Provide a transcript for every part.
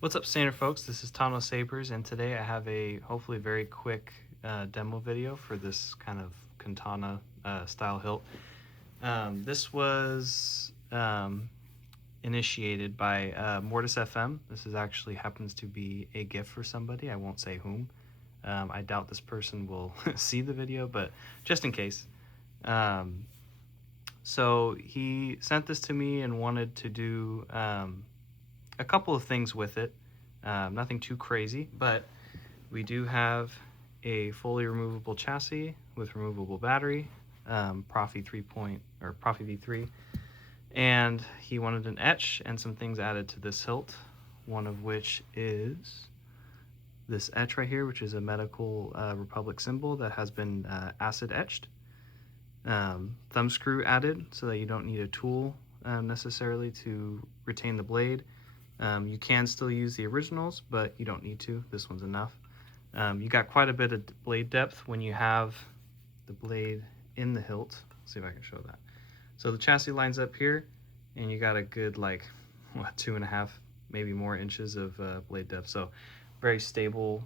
What's up, Standard folks? This is Tom with Sabers, and today I have a hopefully very quick demo video for this kind of Katana style hilt. This was initiated by Mortis FM. This is actually happens to be a gift for somebody. I won't say whom. I doubt this person will see the video, but just in case. So he sent this to me and wanted to do a couple of things with it. Nothing too crazy, but we do have a fully removable chassis with removable battery, Profi V3, and he wanted an etch and some things added to this hilt, one of which is this etch right here, which is a Medical Republic symbol that has been acid etched. Thumb screw added so that you don't need a tool necessarily to retain the blade. You can still use the originals, but you don't need to. This one's enough. You got quite a bit of blade depth when you have the blade in the hilt. Let's see if I can show that. So the chassis lines up here, and you got a good, like, what, 2.5, maybe more inches of blade depth. So very stable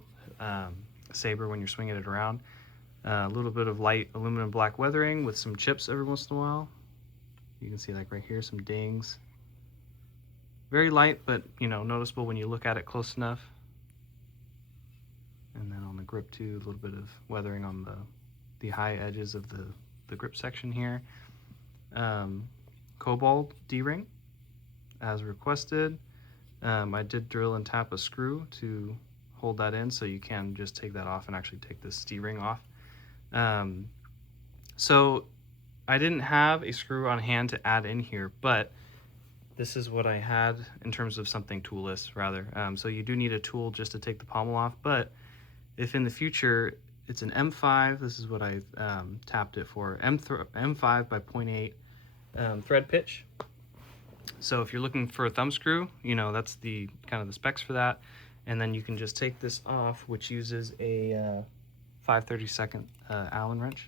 saber when you're swinging it around. A little bit of light aluminum black weathering with some chips every once in a while. You can see, like, right here, some dings. Very light, but noticeable when you look at it close enough. And then on the grip too, a little bit of weathering on the high edges of the grip section here. Cobalt D-ring, as requested. I did drill and tap a screw to hold that in, so you can just take that off and actually take this D-ring off. So I didn't have a screw on hand to add in here, but this is what I had in terms of something toolless, rather. So you do need a tool just to take the pommel off, but if in the future it's an M5, this is what I tapped it for, M5 by 0.8 thread pitch. So if you're looking for a thumb screw, that's the kind of the specs for that. And then you can just take this off, which uses a 5/32 Allen wrench.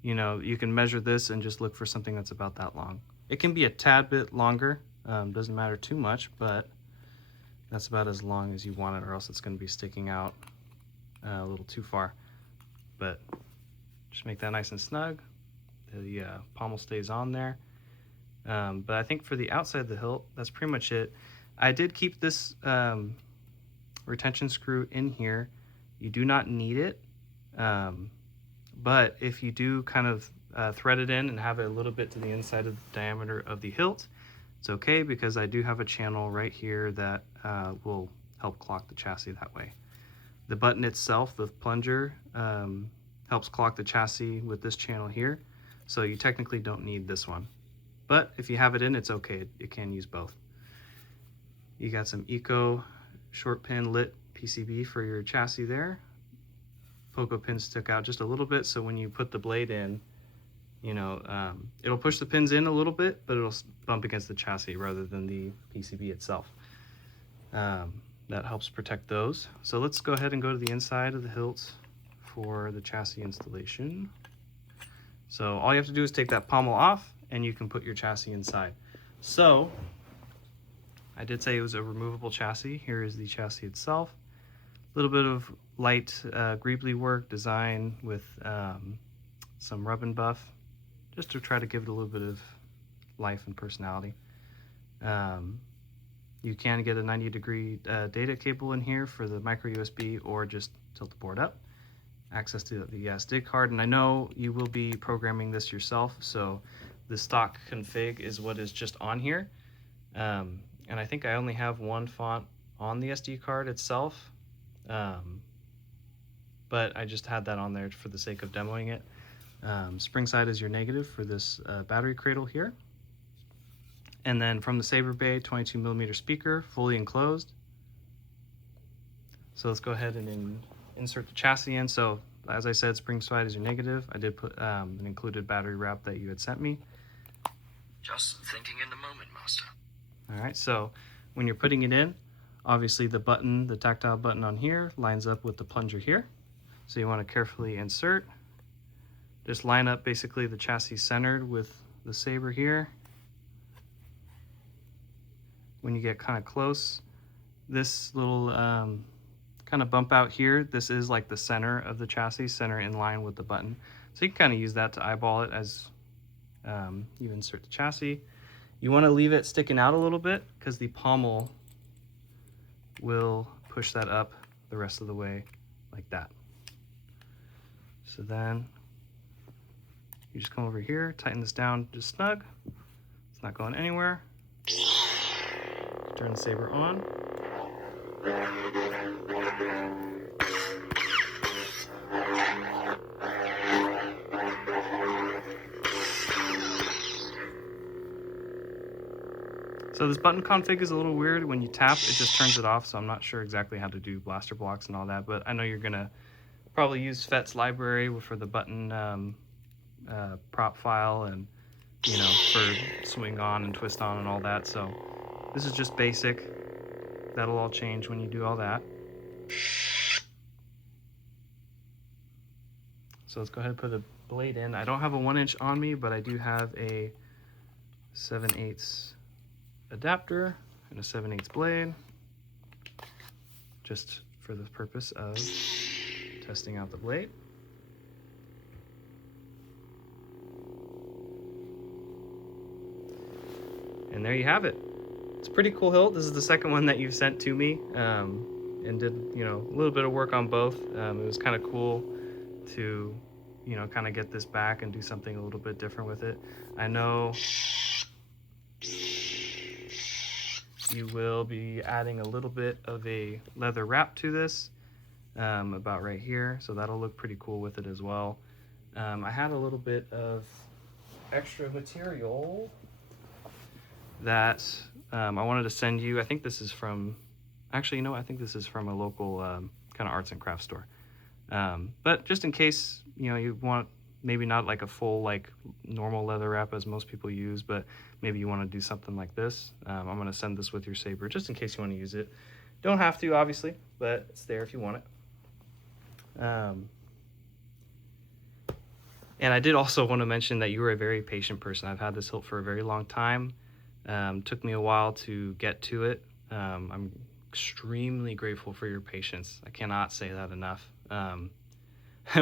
You can measure this and just look for something that's about that long. It can be a tad bit longer, doesn't matter too much, but that's about as long as you want it, or else it's going to be sticking out a little too far. But just make that nice and snug. The pommel stays on there. But I think for the outside of the hilt, that's pretty much it. I did keep this retention screw in here. You do not need it. But if you do kind of thread it in and have it a little bit to the inside of the diameter of the hilt, it's okay, because I do have a channel right here that will help clock the chassis that way. The button itself, the plunger, helps clock the chassis with this channel here, so you technically don't need this one. But if you have it in, it's okay. It can use both. You got some Eco short pin lit PCB for your chassis there. Poco pins stick out just a little bit, so when you put the blade in, it'll push the pins in a little bit, but it'll bump against the chassis rather than the PCB itself. That helps protect those. So let's go ahead and go to the inside of the hilt for the chassis installation. So all you have to do is take that pommel off, and you can put your chassis inside. So I did say it was a removable chassis. Here is the chassis itself. A little bit of light greebly work design with some rub and buff, just to try to give it a little bit of life and personality. You can get a 90-degree data cable in here for the micro USB, or just tilt the board up. Access to the SD card, and I know you will be programming this yourself, so the stock config is what is just on here. And I think I only have one font on the SD card itself. But I just had that on there for the sake of demoing it. Spring side is your negative for this battery cradle here. And then from the Saber Bay, 22mm speaker, fully enclosed. So let's go ahead and insert the chassis in. So as I said, spring side is your negative. I did put an included battery wrap that you had sent me. Just thinking in the moment, Master. All right, so when you're putting it in, obviously the button, the tactile button on here, lines up with the plunger here. So you want to carefully insert. Just line up basically the chassis centered with the Saber here. when you get kind of close, this little kind of bump out here, this is like the center of the chassis, center in line with the button. So you can kind of use that to eyeball it as you insert the chassis. You want to leave it sticking out a little bit because the pommel will push that up the rest of the way like that. So then you just come over here, tighten this down just snug. It's not going anywhere. Turn the Saber on. So this button config is a little weird. When you tap, it just turns it off, so I'm not sure exactly how to do blaster blocks and all that, but I know you're gonna probably use FET's library for the button prop file and, you know, for swing on and twist on and all that. So this is just basic. That'll all change when you do all that. So let's go ahead and put a blade in. I don't have a 1-inch on me, but I do have a 7/8 adapter and a 7/8 blade, just for the purpose of testing out the blade. And there you have it. It's a pretty cool hilt. This is the second one that you've sent to me, and did, you know, a little bit of work on both. It was kind of cool to, you know, kind of get this back and do something a little bit different with it. I know you will be adding a little bit of a leather wrap to this, about right here, so that'll look pretty cool with it as well. I had a little bit of extra material that I wanted to send you. I think this is from, actually, you know, I think this is from a local kind of arts and crafts store. But just in case, you know, you want maybe not like a full like normal leather wrap as most people use, but maybe you want to do something like this. I'm going to send this with your Saber just in case you want to use it. Don't have to, obviously, but it's there if you want it. And I did also want to mention that you were a very patient person. I've had this hilt for a very long time. Took me a while to get to it. I'm extremely grateful for your patience. I cannot say that enough.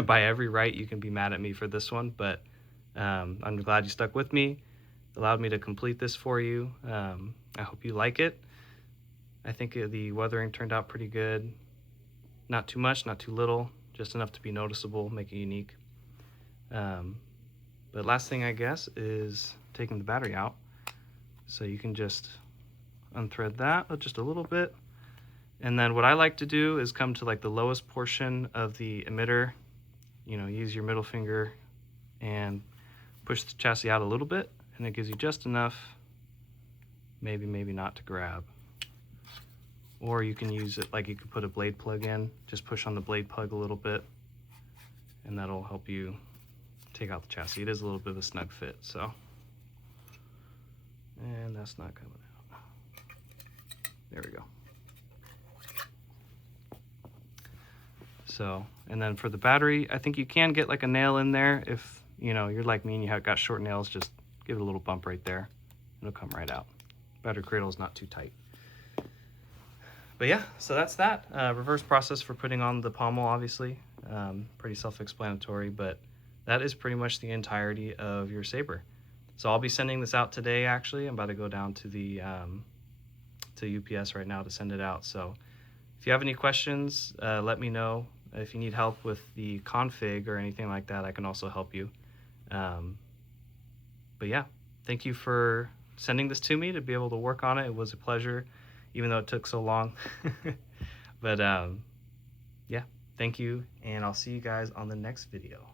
By every right, you can be mad at me for this one, but I'm glad you stuck with me, allowed me to complete this for you. I hope you like it. I think the weathering turned out pretty good. Not too much, not too little, just enough to be noticeable, make it unique. But last thing, I guess, is taking the battery out. So you can just unthread that just a little bit. And then what I like to do is come to like the lowest portion of the emitter, you know, use your middle finger and push the chassis out a little bit, and it gives you just enough, maybe not, to grab. Or you can use it like you could put a blade plug in, just push on the blade plug a little bit, and that'll help you take out the chassis. It is a little bit of a snug fit, so. And that's not coming out. There we go. So, and then for the battery, I think you can get like a nail in there. If, you know, you're like me and you have got short nails, just give it a little bump right there. It'll come right out. Battery cradle is not too tight. But yeah, so that's that. Reverse process for putting on the pommel, obviously. Pretty self-explanatory, but that is pretty much the entirety of your Saber. So I'll be sending this out today, actually. I'm about to go down to the to UPS right now to send it out. So if you have any questions, let me know. If you need help with the config or anything like that, I can also help you. But yeah, thank you for sending this to me to be able to work on it. It was a pleasure, even though it took so long. But yeah, thank you, and I'll see you guys on the next video.